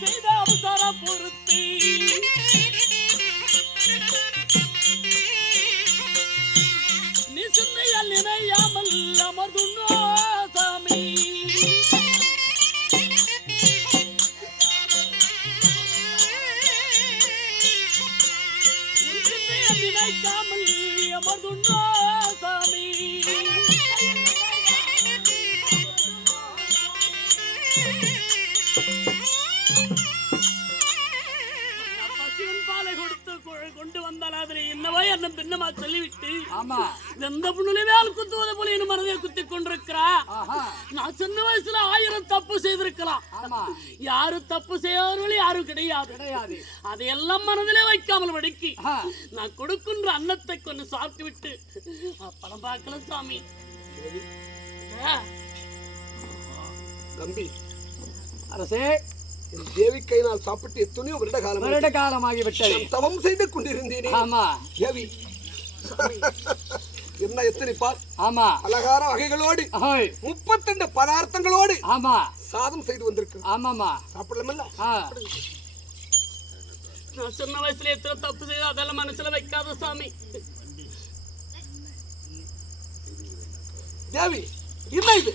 செய்த அவசரம் பொருத்தி நீ சிந்தையால் நினையாமல் அமர்ந்துண்ணோ சாமி. நினைக்காமல் அமர்ந்துண்ணோ சாமி. என்ன பின்னமா சொல்லிவிட்டு ஆமா. எந்த புண்ணிலே வேல் குத்துவது போல என் மனதை குத்திக் கொண்டிருக்கிறா? நான் சின்ன வயசுல ஆயிரம் தப்பு செய்திருக்கலாம். யாரும் தப்பு செய்யாதவர்கள் யாரும் கிடையாது. கிடையாது. அதையெல்லாம் மனதிலே வைக்காமல் வடக்கி நான் கொடுக்கின்ற அன்னத்தை கொஞ்சம் சாப்பிட்டு விட்டு படம் பார்க்கல சாமி தம்பி. அரசே என் தேவி கை நான் சாப்பிட்டு எத்தனையோ வருட காலம் வருட காலமாகி விட்டது நான் தவம் செய்து கொண்டிருந்தேனே. ஆமா. தேவி. என்ன எத்தனை பார்? ஆமா. பலகார வகைகளோடு ஹோய் முப்பத்தெண்டு பதார்த்தங்களோடு ஆமா. சாதம் செய்து வந்திருக்கு ஆமாமா சாப்பிடலாமல்ல? நான் சின்ன வயசுல எத்தனை தப்பு செய்த அதெல்லாம் மனசுல வைக்காத சாமி. தேவி என்ன இது?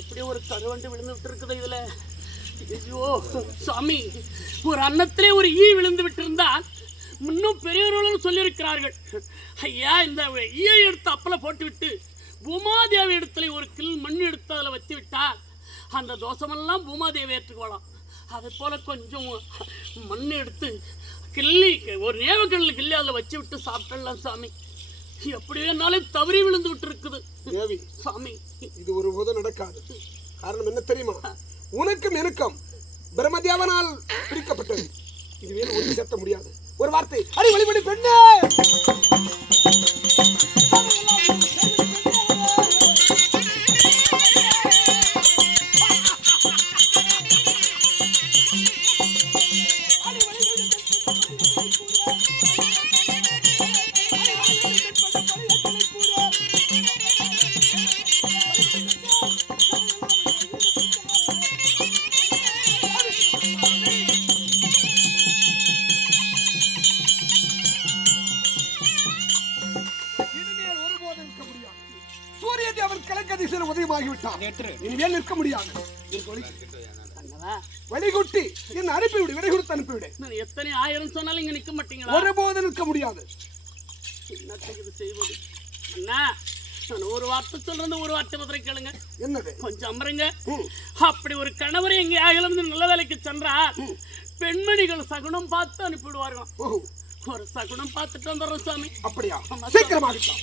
எப்படி ஒரு கருவண்டு விழுந்து விட்டு இருக்குது இதுல? ஐயோ சாமி ஒரு அன்னத்திலே ஒரு ஈ விழுந்து விட்டிருந்தால் இன்னும் பெரியவர்களும் சொல்லியிருக்கிறார்கள். ஐயா இந்த ஈயை எடுத்து அப்பல போட்டு விட்டு பூமாதேவி இடத்துல ஒரு கில் மண் எடுத்து அதில் வச்சு விட்டால் அந்த தோஷமெல்லாம் பூமாதேவி ஏற்றுக்கொள்ளலாம் அதை போல கொஞ்சம் மண் எடுத்து கிள்ளி ஒரு நேவக்கல்ல கிள்ளி அதில் வச்சு விட்டு சாப்பிடலாம் சாமி. எப்படி வேணாலும் தவறி விழுந்து விட்டு இருக்குது சாமி. இது ஒருபோதும் நடக்காது. காரணம் என்ன தெரியுமா? உனக்கும் எனக்கும் பிரம்மதேவனால் பிரிக்கப்பட்டது. இது வேறு ஒன்று சேர்த்த முடியாது. ஒரு வார்த்தை. அடி வழிபடி பெண்ணே! கிழக்கு திசையில் உதயமாகிவிட்டான். நேற்று. இனிமேல் நிற்க முடியாது. வழிகுட்டி என் அனுப்பிவிடு விடை கொடுத்து அனுப்பிவிடு. நான் எத்தனை ஆயிரம் சொன்னாலும் இங்க நிக்க மாட்டீங்களா? ஒருபோதும் நிற்க முடியாது. என்னத்துக்கு இது செய்வது? அண்ணா நான் ஒரு வார்த்தை சொல்றது ஒரு வார்த்தை பதிலை கேளுங்க. என்னது? கொஞ்சம் அமருங்க. அப்படி ஒரு கணவர் எங்க இருந்து நல்ல வேலைக்கு சென்றால் பெண்மணிகள் சகுனம் பார்த்து அனுப்பிவிடுவார்கள். ஒரு சகுனம் பார்த்துட்டு வந்துடுறோம் சாமி அப்படியா? ஆமா, சீக்கிரமாகட்டும்.